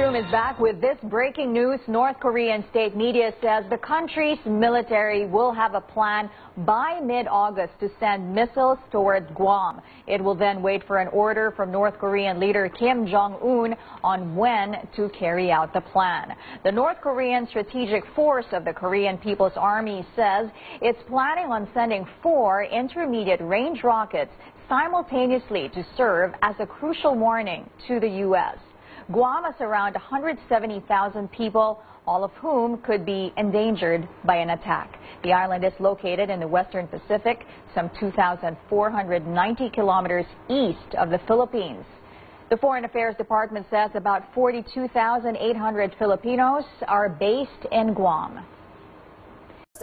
Newsroom is back with this breaking news. North Korean state media says the country's military will have a plan by mid-August to send missiles towards Guam. It will then wait for an order from North Korean leader Kim Jong-un on when to carry out the plan. The North Korean Strategic Force of the Korean People's Army says it's planning on sending 4 intermediate-range rockets simultaneously to serve as a crucial warning to the U.S. Guam has around 170,000 people, all of whom could be endangered by an attack. The island is located in the Western Pacific, some 2,490 kilometers east of the Philippines. The Foreign Affairs Department says about 42,800 Filipinos are based in Guam.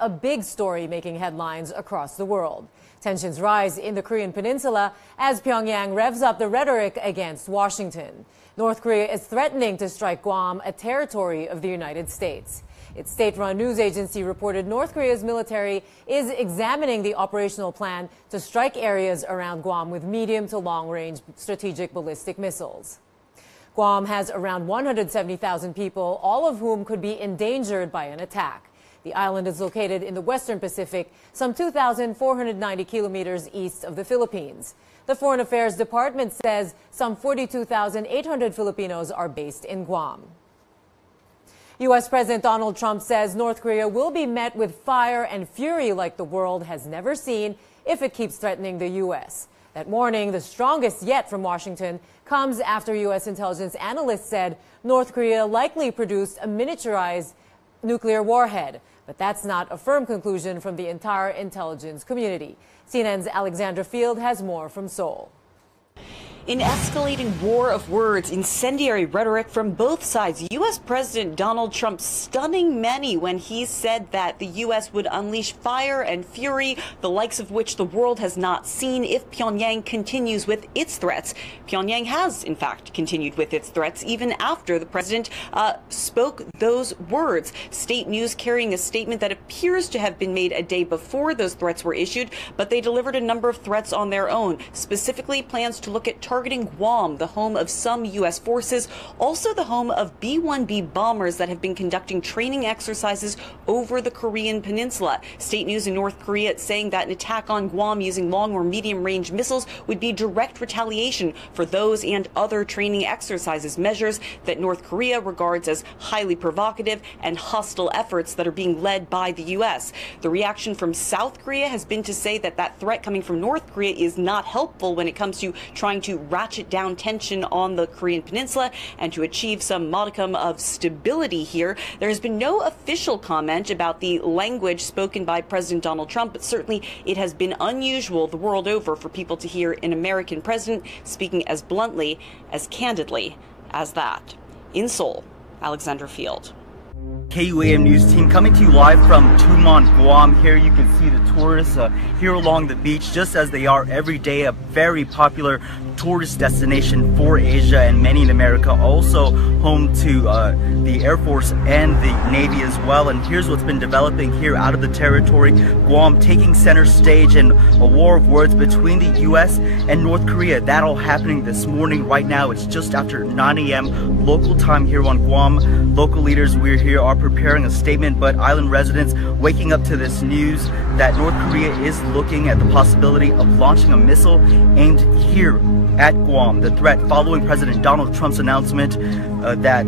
A big story making headlines across the world. Tensions rise in the Korean peninsula as Pyongyang revs up the rhetoric against Washington. North Korea is threatening to strike Guam, a territory of the United States. Its state-run news agency reported North Korea's military is examining the operational plan to strike areas around Guam with medium to long-range strategic ballistic missiles. Guam has around 170,000 people, all of whom could be endangered by an attack. The island is located in the Western Pacific, some 2,490 kilometers east of the Philippines. The Foreign Affairs Department says some 42,800 Filipinos are based in Guam. U.S. President Donald Trump says North Korea will be met with fire and fury like the world has never seen if it keeps threatening the U.S. That warning, the strongest yet from Washington, comes after U.S. intelligence analysts said North Korea likely produced a miniaturized nuclear warhead. But that's not a firm conclusion from the entire intelligence community. CNN's Alexandra Field has more from Seoul. In escalating war of words, incendiary rhetoric from both sides, U.S. President Donald Trump stunning many when he said that the U.S. would unleash fire and fury, the likes of which the world has not seen if Pyongyang continues with its threats. Pyongyang has, in fact, continued with its threats even after the president spoke those words. State news carrying a statement that appears to have been made a day before those threats were issued, but they delivered a number of threats on their own, specifically plans to look at targeting Guam, the home of some U.S. forces, also the home of B-1B bombers that have been conducting training exercises over the Korean peninsula. State news in North Korea saying that an attack on Guam using long or medium-range missiles would be direct retaliation for those and other training exercises, measures that North Korea regards as highly provocative and hostile efforts that are being led by the U.S. The reaction from South Korea has been to say that that threat coming from North Korea is not helpful when it comes to trying to ratchet down tension on the Korean peninsula and to achieve some modicum of stability here. There has been no official comment about the language spoken by President Donald Trump, but certainly it has been unusual the world over for people to hear an American president speaking as bluntly, as candidly as that. In Seoul, Alexandra Field. KUAM News team coming to you live from Tumon, Guam. Here you can see the tourists here along the beach, just as they are every day, a very popular tourist destination for Asia and many in America, also home to the Air Force and the Navy as well. And here's what's been developing here out of the territory. Guam taking center stage in a war of words between the U.S. and North Korea. That all happening this morning. Right now it's just after 9 a.m. local time here on Guam. Local leaders we're here are preparing a statement, but island residents waking up to this news that North Korea is looking at the possibility of launching a missile aimed here at Guam. The threat following President Donald Trump's announcement that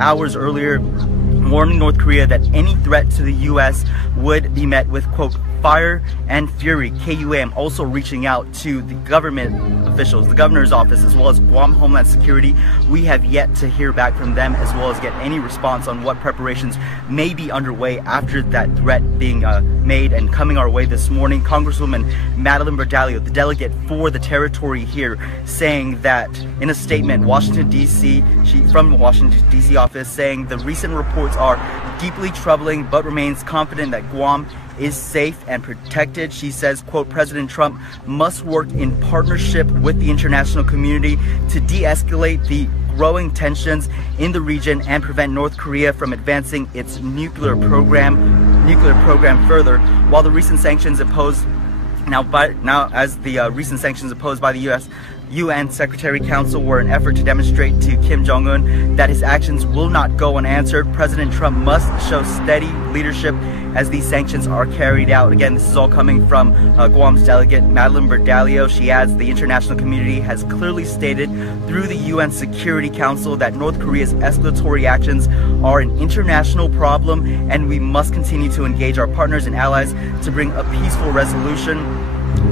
hours earlier warning North Korea that any threat to the U.S. would be met with, quote, fire and fury. KUAM also reaching out to the government officials, the governor's office, as well as Guam Homeland Security. We have yet to hear back from them, as well as get any response on what preparations may be underway after that threat being made and coming our way this morning. Congresswoman Madeline Bordallo, the delegate for the territory here, saying that in a statement, Washington, D.C., from the Washington, D.C. office, saying the recent reports are deeply troubling, but remains confident that Guam is safe and protected. She says, quote, President Trump must work in partnership with the international community to de-escalate the growing tensions in the region and prevent North Korea from advancing its nuclear program further. While the recent sanctions imposed recent sanctions imposed by the U.S. UN Secretary Council were an effort to demonstrate to Kim Jong-un that his actions will not go unanswered. President Trump must show steady leadership as these sanctions are carried out. Again, this is all coming from Guam's delegate, Madeline Berdalio. She adds the international community has clearly stated through the UN Security Council that North Korea's escalatory actions are an international problem, and we must continue to engage our partners and allies to bring a peaceful resolution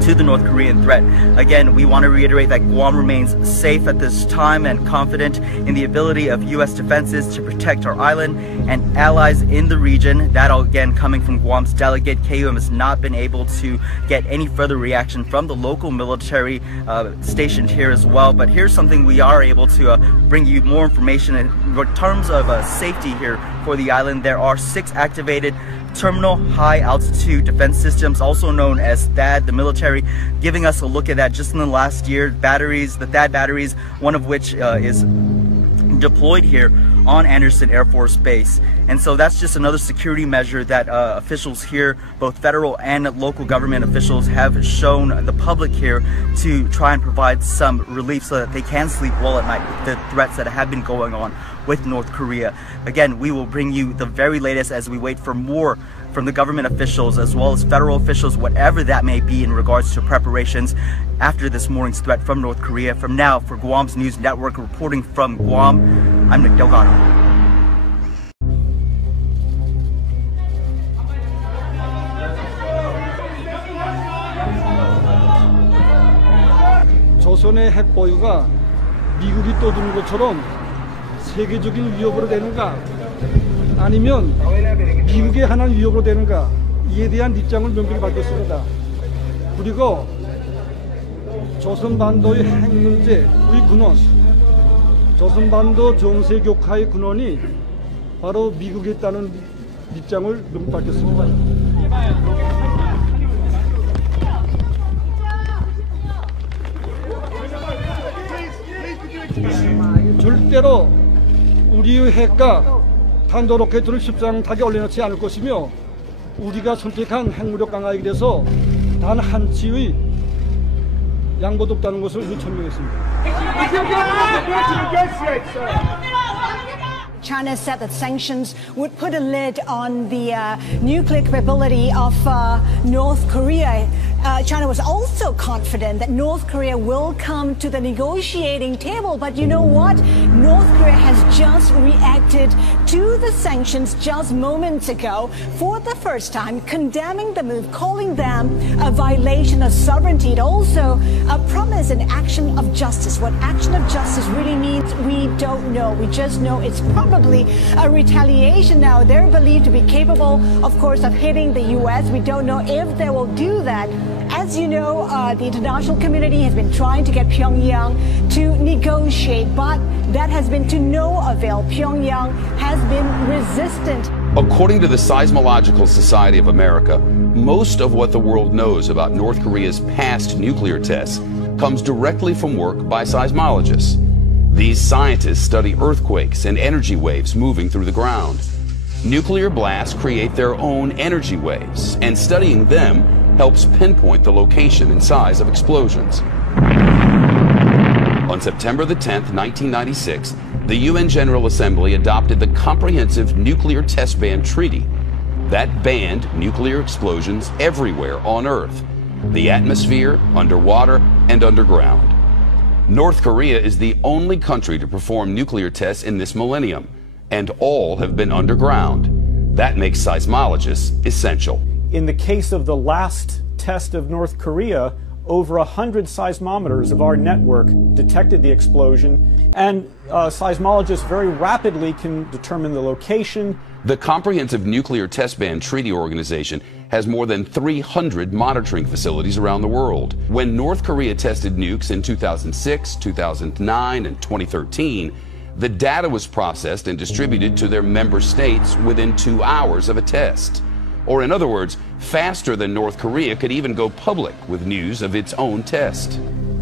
to the North Korean threat. Again, we want to reiterate that Guam remains safe at this time and confident in the ability of U.S. defenses to protect our island and allies in the region. That all again coming from Guam's delegate. KUM has not been able to get any further reaction from the local military stationed here as well. But here's something we are able to bring you more information in terms of safety here for the island. There are 6 activated terminal high altitude defense systems, also known as THAAD. The military giving us a look at that just in the last year. Batteries, the THAAD batteries, one of which is deployed here on Andersen Air Force Base. And so that's just another security measure that officials here, both federal and local government officials, have shown the public here to try and provide some relief so that they can sleep well at night with the threats that have been going on with North Korea. Again, we will bring you the very latest as we wait for more from the government officials as well as federal officials, whatever that may be in regards to preparations after this morning's threat from North Korea. From now, for Guam's News Network, reporting from Guam, I'm Nick Delgado. 조선의 핵 보유가 미국이 떠드는 것처럼 세계적인 위협으로 되는가, 아니면 미국의 하나의 위협으로 되는가, 이에 대한 입장을 명백히 밝혔습니다. 그리고 조선반도의 핵 문제의 근원, 조선반도 정세 격화의 근원이 바로 미국에 있다는 입장을 명백히 밝혔습니다. 절대로 우리의 핵과 탄도 로켓을 십상타게 올려놓지 않을 것이며, 우리가 선택한 핵무력 강화에 대해서 단 한치의 양보도 없다는 것을 천명했습니다. China said that sanctions would put a lid on the nuclear capability of North Korea. China was also confident that North Korea will come to the negotiating table. But you know what? North Korea has just reacted to the sanctions just moments ago for the first time, condemning the move, calling them a violation of sovereignty. It also promised an action of justice. What action of justice really means, we don't know. We just know it's probably a retaliation. Now, they're believed to be capable, of course, of hitting the U.S. We don't know if they will do that. As you know, the international community has been trying to get Pyongyang to negotiate, but that has been to no avail. Pyongyang has been resistant. According to the Seismological Society of America, most of what the world knows about North Korea's past nuclear tests comes directly from work by seismologists. These scientists study earthquakes and energy waves moving through the ground. Nuclear blasts create their own energy waves, and studying them helps pinpoint the location and size of explosions. On September the 10th, 1996, the UN General Assembly adopted the Comprehensive Nuclear Test Ban Treaty. That banned nuclear explosions everywhere on Earth, the atmosphere, underwater, and underground. North Korea is the only country to perform nuclear tests in this millennium, and all have been underground. That makes seismologists essential. In the case of the last test of North Korea, over 100 seismometers of our network detected the explosion, and seismologists very rapidly can determine the location. The Comprehensive Nuclear Test Ban Treaty Organization has more than 300 monitoring facilities around the world. When North Korea tested nukes in 2006, 2009, and 2013, the data was processed and distributed to their member states within 2 hours of a test. Or in other words, faster than North Korea could even go public with news of its own test.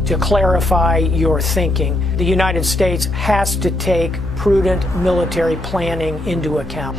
To clarify your thinking, the United States has to take prudent military planning into account.